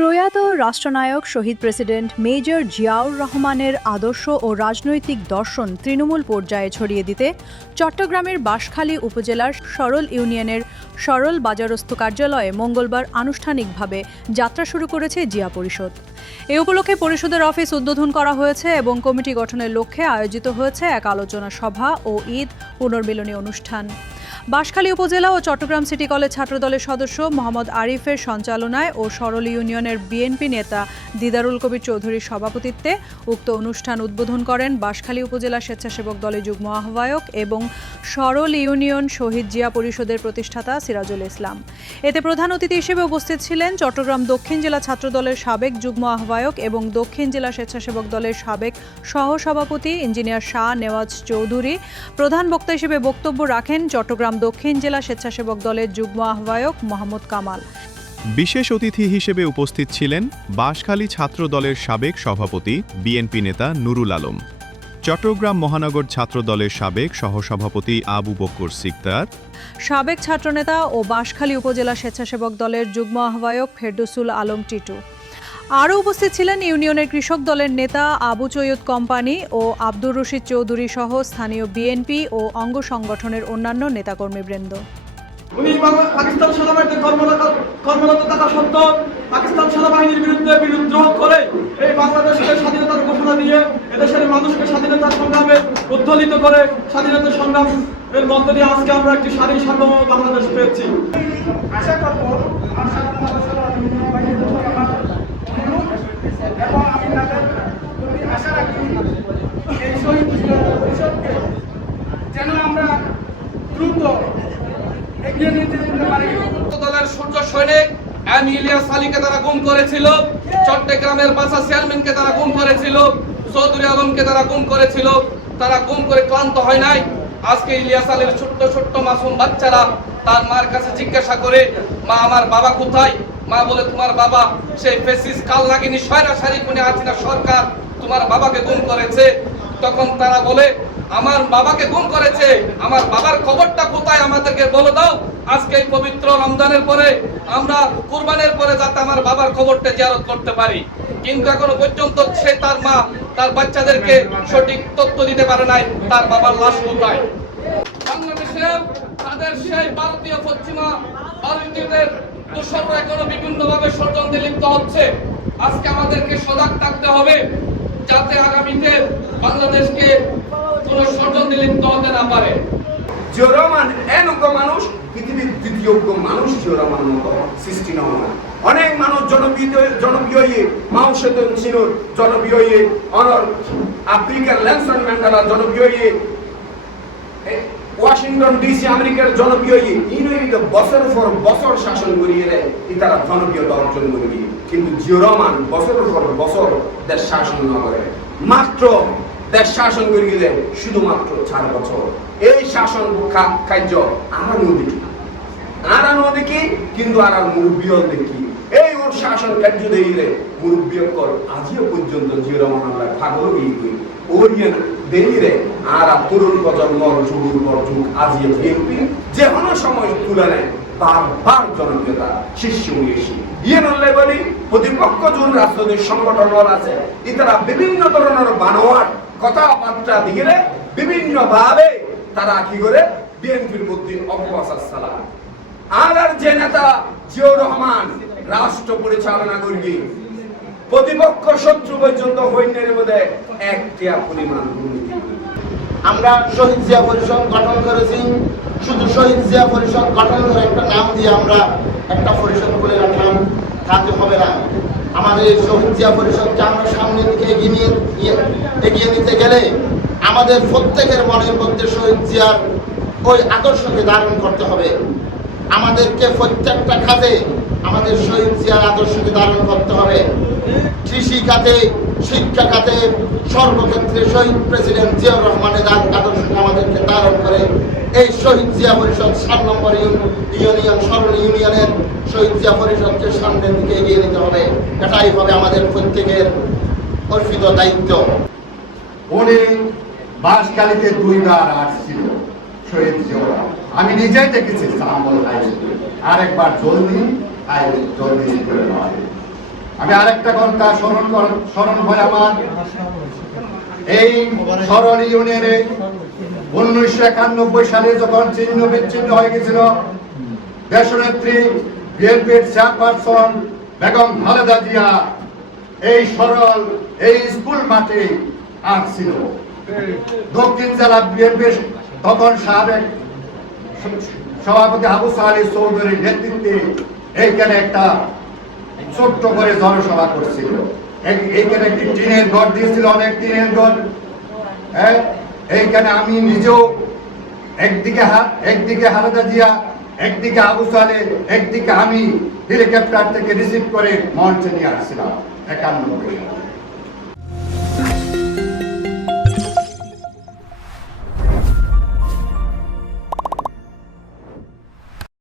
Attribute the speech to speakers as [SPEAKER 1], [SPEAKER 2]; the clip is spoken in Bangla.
[SPEAKER 1] প্রয়াত রাষ্ট্রনায়ক, শহীদ প্রেসিডেন্ট মেজর জিয়াউর রহমানের আদর্শ ও রাজনৈতিক দর্শন তৃণমূল পর্যায়ে ছড়িয়ে দিতে চট্টগ্রামের বাঁশখালী উপজেলার সরল ইউনিয়নের সরল বাজারস্থ কার্যালয়ে মঙ্গলবার আনুষ্ঠানিকভাবে যাত্রা শুরু করেছে জিয়া পরিষদ। এ উপলক্ষে পরিষদের অফিস উদ্বোধন করা হয়েছে এবং কমিটি গঠনের লক্ষ্যে আয়োজিত হয়েছে এক আলোচনা সভা ও ঈদ পুনর্মিলনী অনুষ্ঠান। বাঁশখালী উপজেলা ও চট্টগ্রাম সিটি কলেজ ছাত্রদলের সদস্য মোহাম্মদ আরিফের সঞ্চালনায় ও সরল ইউনিয়নের বিএনপি নেতা দিদারুল কবির চৌধুরীর সভাপতিত্বে উক্ত অনুষ্ঠান উদ্বোধন করেন বাঁশখালী উপজেলা স্বেচ্ছাসেবক দলের যুগ্ম আহ্বায়ক এবং সরল ইউনিয়ন শহীদ জিয়া পরিষদের প্রতিষ্ঠাতা সিরাজুল ইসলাম। এতে প্রধান অতিথি হিসেবে উপস্থিত ছিলেন চট্টগ্রাম দক্ষিণ জেলা ছাত্রদলের সাবেক যুগ্ম আহ্বায়ক এবং দক্ষিণ জেলা স্বেচ্ছাসেবক দলের সাবেক সহসভাপতি ইঞ্জিনিয়ার শাহ নেওয়াজ চৌধুরী। প্রধান বক্তা হিসেবে বক্তব্য রাখেন চট্টগ্রাম দক্ষিণ জেলা স্বেচ্ছাসেবক দলের যুগ্ম আহ্বায়ক মোহাম্মদ কামাল।
[SPEAKER 2] বিশেষ অতিথি হিসেবে উপস্থিত ছিলেন বাঁশখালী ছাত্র দলের সাবেক সভাপতি বিএনপি নেতা নুরুল আলম। চট্টগ্রাম মহানগর ছাত্র দলের সাবেক সহসভাপতি আবু বক্কর সিকদার।
[SPEAKER 1] সাবেক ছাত্রনেতা ও বাঁশখালী উপজেলা স্বেচ্ছাসেবক দলের যুগ্ম আহ্বায়ক ফেরদুসুল আলম টিটু। আরও উপস্থিত ছিলেন ইউনিয়নের কৃষক দলের নেতা আবু চৈয়দ কোম্পানি ও আব্দুর রশিদ চৌধুরী সহ স্থানীয় বিএনপি ও অঙ্গ সংগঠনের অন্যান্য নেতাকর্মীবৃন্দ।
[SPEAKER 3] উনি পাকিস্তান সেনাবাহিনীতে কর্মরত কর্মরত থাকা সত্ত্বেও পাকিস্তান সেনাবাহিনীর বিরুদ্ধে বিদ্রোহ করে এই বাংলাদেশকে স্বাধীনতার ঘোষণা দিয়ে এদেশের মানুষকে স্বাধীনতার সংগ্রামে উদ্দলিত করে স্বাধীনতা সংগ্রামের মধ্য দিয়ে আজকে আমরা একটি স্বাধীন সার্বভৌম বাংলাদেশ পেয়েছি।
[SPEAKER 4] আশা করব আশা এবং আমি তাদের প্রতি আশা রাখি এই শহীদ পরিষদকে যেন আমরা দ্রুত
[SPEAKER 5] ইলিয়াস আলীকে তারা গুম করেছিল, চট্টগ্রামের বাসা চেয়ারম্যানকে তারা গুম করেছিল, চৌধুরী আলমকে তারা গুম করেছিল, তারা গুম করে ক্লান্ত হয় নাই। আজকে ইলিয়াস আলীর ছোট্ট ছোট্ট মাসুম বাচ্চারা তার মার কাছে জিজ্ঞাসা করে, মা, আমার বাবা কোথায়? মা বলে, তোমার বাবা সেই ফেসিস কাল লাগিনি সয়রা সারি কোনে হাসিনা সরকার তোমার বাবাকে গুম করেছে। তখন তারা বলে আমার বাবাকে গুম করেছে। আমার বাবার খবরটা কোথায় আমাদেরকে বলে দাও। আজকে এই পবিত্র রমজানের পরে আমরা কুরবানের পরে যাতে আমার বাবার খবরটা জিয়ারত করতে পারি। কিন্তু এখনও পর্যন্ত সে তার মা, তার বাচ্চাদেরকে সঠিক তথ্য দিতে পারে নাই। তার বাবার লাশ কোথায়? বাংলাদেশে তাদের সেই ভারতীয় পশ্চিমা ভারতীয়দের দূষণরা এখনও বিভিন্ন ভাবে ষড়যন্ত্রে লিপ্ত হচ্ছে। আজকে আমাদেরকে সজাগ থাকতে হবে যাতে আগামীতে বাংলাদেশকে কোনো ষড়যন্ত্রে লিপ্ত হতে না পারে।
[SPEAKER 6] জিও রহমান এনজ্ঞ মানুষ পৃথিবীর দ্বিতীয় মানুষ জিও রহমান মতো সৃষ্টি না হয় অনেক মানুষ জনপ্রিয় জনপ্রিয় মাও সেতন সিনুর জনপ্রিয় ইয়ে অনর আফ্রিকার ল্যানসন ম্যান্ডেলা জনপ্রিয় এ, ওয়াশিংটন ডিসি আমেরিকার জনপ্রিয় ইয়ে ইউনিট বছর পর বছর শাসন করিয়ে দেয় তারা জনপ্রিয়তা অর্জন করি কিন্তু জিও রহমান বছরের পর বছর দেশ শাসন না করে। মাত্র দেশ শাসন করিয়ে দেয় শুধুমাত্র চার বছর। এই শাসন কার্য কিন্তু দেখি। এই ওর শাসন কার্য কর আজিও পর্যন্ত ওরিয়েন দেইরে আর তরুণ প্রজন্ম যুগের পর যুগ আজিও বিএনপি, যে কোনো সময় তুলে নেয় বারবার জনপ্রিয়তা, শীর্ষ উঠেছি ইয়ে নলে বলি, প্রতিপক্ষ যোন রাজনৈতিক সংগঠন আছে ইতারা বিভিন্ন ধরনের বানোয়াট কথাবার্তা দিয়ে বিভিন্ন ভাবে তারা কি করে? বিএনপির মধ্যে অপপ্রচার চালায় আর আর যে নেতা জিয়াউর রহমান, রাষ্ট্র পরিচালনা করবি প্রতিপক্ষ শত্রু পর্যন্ত হইনের মধ্যে একটা পরিমাণ
[SPEAKER 7] আমরা শহীদ জিয়া পরিষদ গঠন করেছি। শুধু শহীদ জিয়া পরিষদ গঠন করে একটা নাম দিয়ে আমরা একটা পরিষদ খুলে রাখলাম। তাতে হবে না। আমাদের এই শহীদ জিয়া পরিষদকে আমরা সামনের দিকে এগিয়ে এগিয়ে নিতে গেলে আমাদের প্রত্যেকের মনের মধ্যে শহীদ জিয়ার ওই আদর্শকে ধারণ করতে হবে। আমাদেরকে প্রত্যেকটা খাতে আমাদের শহীদ জিয়ার আদর্শকে ধারণ করতে হবে। কৃষি খাতে, শিক্ষা খাতে সর্বক্ষেত্রে শহীদ প্রেসিডেন্ট জিয়াউর রহমানের আদর্শকে আমাদেরকে ধারণ করে। এই শহীদ জিয়া পরিষদ সাত নম্বর ইউনিয়ন, সরল ইউনিয়নের শহীদ জিয়া পরিষদকে সামনের দিকে এগিয়ে নিতে হবে। এটাই হবে আমাদের প্রত্যেকের অর্পিত দায়িত্ব।
[SPEAKER 8] উনি বাঁশখালীতে দুইবার আসছিল শহীদ জিয়া আমি নিজেই দেখেছি হাইওয়ে আরেকবার জলদি আমি আরেকটা কথা স্মরণ স্মরণ হয় আমার। এই সরল ইউনিয়নে উনিশশো একানব্বই সালে যখন চিহ্ন বিচ্ছিন্ন হয়ে গেছিল, দেশনেত্রী বিএনপির চেয়ারপারসন বেগম খালেদা জিয়া এই সরল, এই স্কুল মাঠে আসছিল। দক্ষিণ জেলা বিএনপির তখন সাবেক সভাপতি আবু সালি চৌধুরীর নেতৃত্বে এইখানে একটা ছোট্ট করে জনসভা করছিল। এই- এইখানে একটি টিনের ঘর দিয়েছিল অনেক টিনের ঘর। হ্যাঁ, এইখানে আমি নিজেও একদিকে একদিকে হারাদা জিয়া একদিকে আবু সালে একদিকে আমি হেলিকপ্টার থেকে রিসিভ করে মঞ্চে নিয়ে আসছিলাম। একান্নব্বই